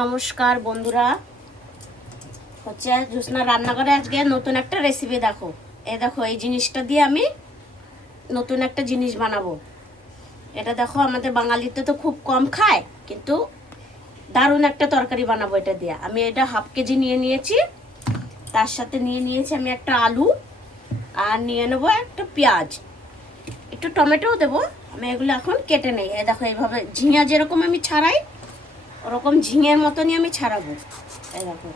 নমস্কার বন্ধুরা, হচ্ছে জ্যোৎস্না রান্নাঘরে আজকে নতুন একটা রেসিপি। দেখো দেখো এই জিনিসটা দিয়ে আমি নতুন একটা জিনিস বানাবো। এটা দেখো আমাদের বাঙালিতে তো খুব কম খায়, কিন্তু দারুণ একটা তরকারি বানাবো এটা দিয়ে। আমি এটা হাফ কেজি নিয়ে নিয়েছি, তার সাথে নিয়ে নিয়েছি আমি একটা আলু, আর নিয়ে নেবো একটা পেঁয়াজ, একটু টমেটোও দেবো। আমি এগুলো এখন কেটে নেই। দেখো এইভাবে ঝিঙা যেরকম আমি ছাড়াই, ওরকম ঝিঙের মতনই আমি ছাড়াবো। এই দেখো,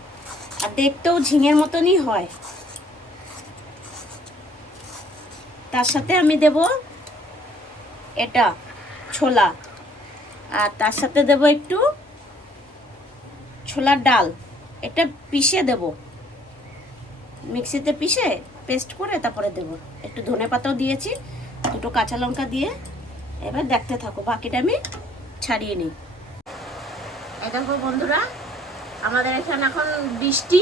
আর দেখতেও ঝিঙের মতনই হয়। তার সাথে আমি দেব এটা ছোলা, আর তার সাথে দেব একটু ছোলার ডাল। এটা পিষে দেব, মিক্সিতে পিষে পেস্ট করে তারপরে দেব। একটু ধনেপাতাও দিয়েছি, দুটো কাঁচা লঙ্কা দিয়ে। এবার দেখতে থাকো, বাকিটা আমি ছাড়িয়ে নিই। এই দেখো বন্ধুরা, আমাদের এখানে এখন বৃষ্টি,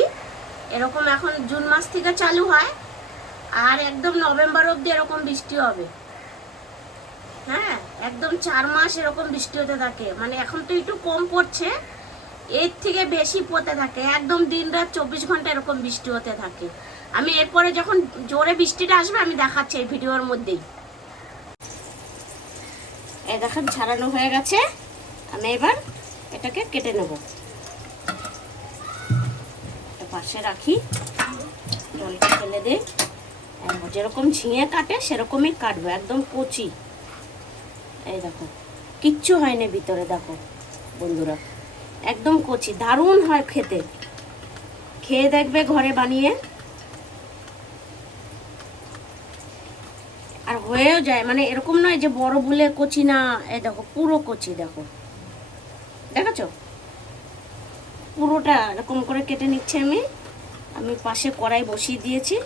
এরকম এখন জুন মাস থেকে চালু হয়, আর একদম নভেম্বর অবধি এরকম বৃষ্টি হবে। হ্যাঁ, একদম 4 মাস এরকম বৃষ্টি হতে থাকে। মানে এখন তো একটু কম পড়ছে, এর থেকে বেশি পড়তে থাকে। একদম দিন রাত 24 ঘন্টা এরকম বৃষ্টি হতে থাকে। আমি এরপরে যখন জোরে বৃষ্টিটা আসবে আমি দেখাচ্ছি এই ভিডিওর মধ্যেই। এই দেখেন ছাড়ানো হয়ে গেছে। আমি এবার এটাকে কেটে নেব, পাশে রাখি, জলটা ফেলে দিই। যেরকম ঝিঙে কাটে সেরকমই কাটবো, একদম কচি। এই দেখো কিচ্ছু হয়নি ভিতরে, দেখো বন্ধুরা একদম কচি, দারুণ হয় খেতে। খেয়ে দেখবে ঘরে বানিয়ে, আর হয়েও যায়। মানে এরকম নয় যে বড় বলে কচি না, এই দেখো পুরো কচি। দেখো, দেখাছো পুরোটা এরকম করে কেটে নিচ্ছি আমি। আমি পাশে কড়াই বসিয়ে দিয়েছি।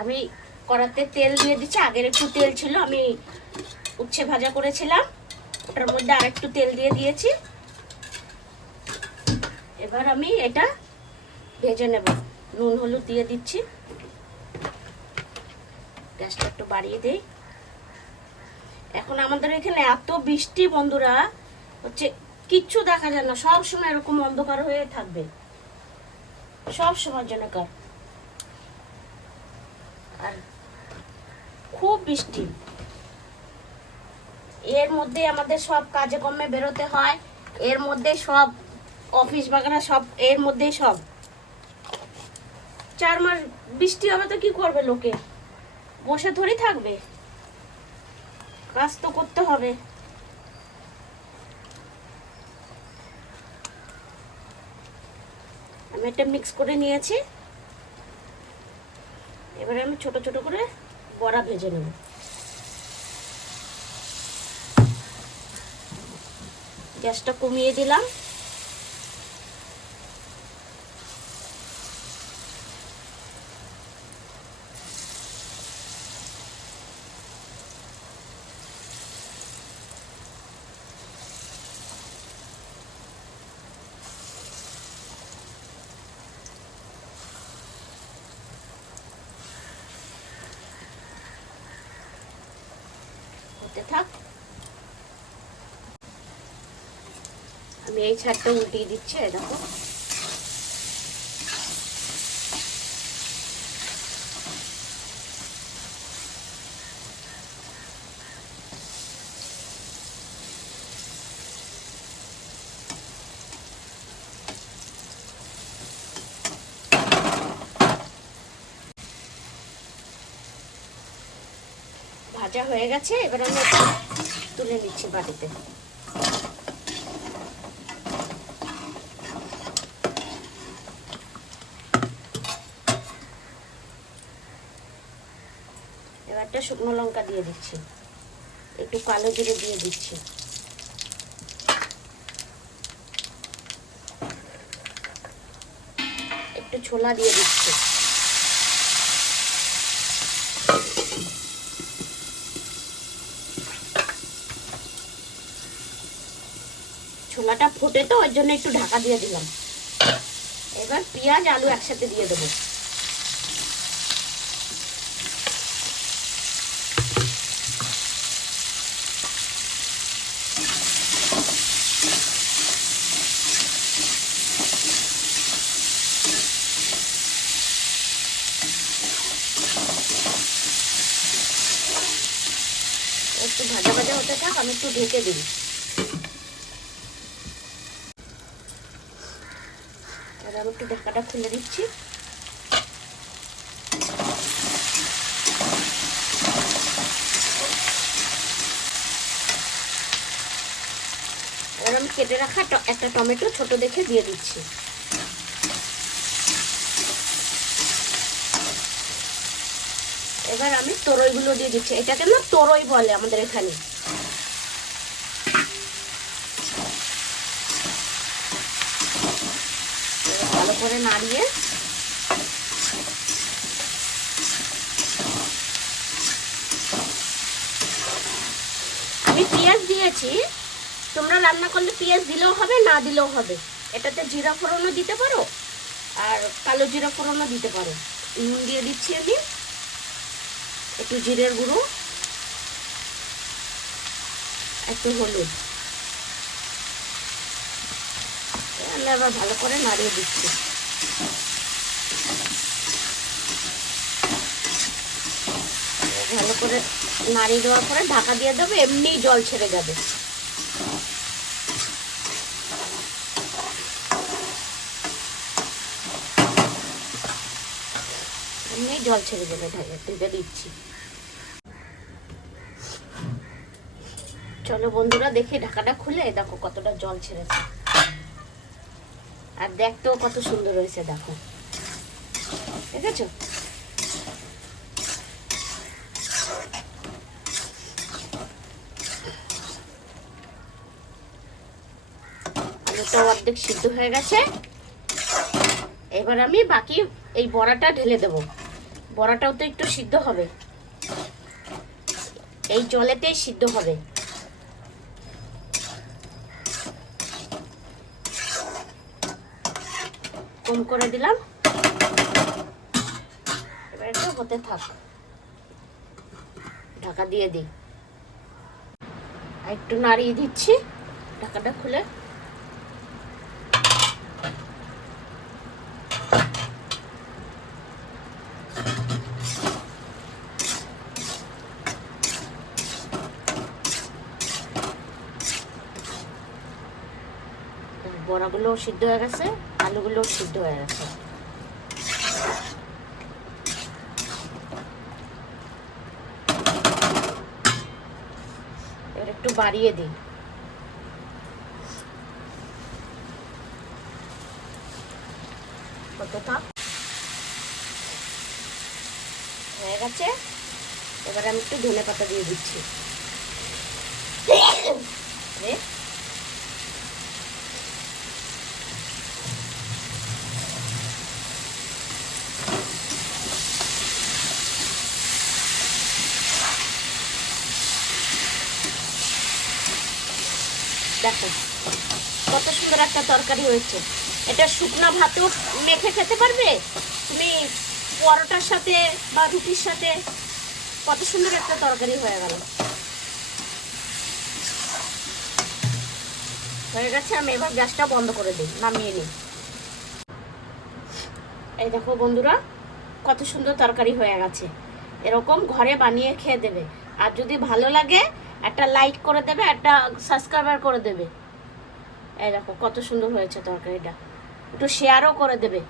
আমি কড়াতে তেল দিয়ে দিচ্ছি। আগের একটু তেল ছিল, আমি উচ্ছে ভাজা করেছিলাম, ওটার মধ্যে আরেকটু তেল দিয়ে দিয়েছি। এবার আমি এটা ভেজে নেব। নুন হলুদ দিয়ে দিচ্ছি, গ্যাসটা একটু বাড়িয়ে দেই। এখন আমাদের এখানে এত বৃষ্টি বন্ধুরা, হচ্ছে কিচ্ছু দেখা যায় না, সব সময় এরকম অন্ধকার হয়ে থাকবে, সব সময় জন্য। আর খুব বৃষ্টি, এর মধ্যে আমাদের সব কাজে কর্মে বেরোতে হয়, এর মধ্যে সব অফিস বাগানা সব এর মধ্যেই সব। 4 মাস বৃষ্টি হবে তো কি করবে লোকে? বসে ধরেই থাকবে? কাজ তো করতে হবে। আমি এটা মিক্স করে নিয়েছি। এবারে আমি ছোট ছোট করে বড়া ভেজে নেব। গ্যাসটা কমিয়ে দিলাম। হতে থাক, আমি এই ছাড়টা উল্টিয়ে দিচ্ছি। দেখো ভাজা হয়ে গেছে। এবার আমি তুলে নিচ্ছি বাটিতে। এবারটা শুকনো লঙ্কা দিয়ে দিচ্ছি, একটু কালো জিরে দিয়ে দিচ্ছি, একটু ছোলা দিয়ে দিচ্ছি। ছোলাটা ফোটে তো, ওর জন্য একটু ঢাকা দিয়ে দিলাম। এবার পেঁয়াজ আলু একসাথে দিয়ে দেবো। একটু ভাজা ভাজা হতে থাক, আমি একটু ঢেকে দিই। এবার আমি একটু ঢাকাটা খুলে দিচ্ছি। এবার আমি কেটে রাখা একটা টমেটো ছোট দেখে দিয়ে দিচ্ছি। এবার আমি তরইগুলো দিয়ে দিচ্ছি। এটাকে না তরই বলে আমাদের এখানে। ভালো করে নাড়িয়ে আমি পেঁয়াজ দিয়েছি। তোমরা রান্না করলে পেঁয়াজ দিলেও হবে, না দিলেও হবে। এটাতে জিরা ফোড়নও দিতে পারো আর কালো জিরা ফোড়নও দিতে পারো। নুন দিয়ে দিচ্ছি আমি, একটু জিরের গুঁড়ো, একটু হলুদ। আমি আবার ভালো করে নাড়িয়ে দিচ্ছি। ভালো করে নাড়িয়ে দেওয়ার পরে ঢাকা দিয়ে দেবো, এমনি জল ছেড়ে যাবে। এমনি জল ছেড়ে যাবে, ঢেকে দিচ্ছি। চলো বন্ধুরা দেখি ঢাকাটা খুলে, দেখো কতটা জল ছেড়েছে। আর দেখতেও কত সুন্দর হয়েছে, দেখো দেখেছো? আলুটা অর্ধেক সিদ্ধ হয়ে গেছে। এবার আমি বাকি এই বড়াটা ঢেলে দেব। বড়াটাও তো একটু সিদ্ধ হবে, এই জলেতেই সিদ্ধ হবে। কম করে দিলাম। এবার একটু হতে থাক, ঢাকা দিয়ে দিই। আর একটু নাড়িয়ে দিচ্ছি ঢাকাটা খুলে। বড়াগুলো সিদ্ধ হয়ে গেছে, আলুগুলো সিদ্ধ হয়ে গেছে। এবার একটু বাড়িয়ে দিই। কতটা হয়ে গেছে। এবার আমি একটু ধনে পাতা দিয়ে দিচ্ছি। দেখো কত সুন্দর একটা তরকারি হয়েছে। এটা শুকনা ভাতও মেখে খেতে পারবে তুমি, পরোটার সাথে বা রুটির সাথে। কত সুন্দর একটা তরকারি হয়ে গেল। হয়ে গেছে, আমি এবার গ্যাসটা বন্ধ করে দিই, নামিয়ে নিই। এই দেখো বন্ধুরা কত সুন্দর তরকারি হয়ে গেছে। এরকম ঘরে বানিয়ে খেয়ে দেবে। আর যদি ভালো লাগে একটা লাইক করে দেবে, একটা সাবস্ক্রাইবার করে দেবে। এই দেখো কত সুন্দর হয়েছে তরকারিটা, একটু শেয়ারও করে দেবে।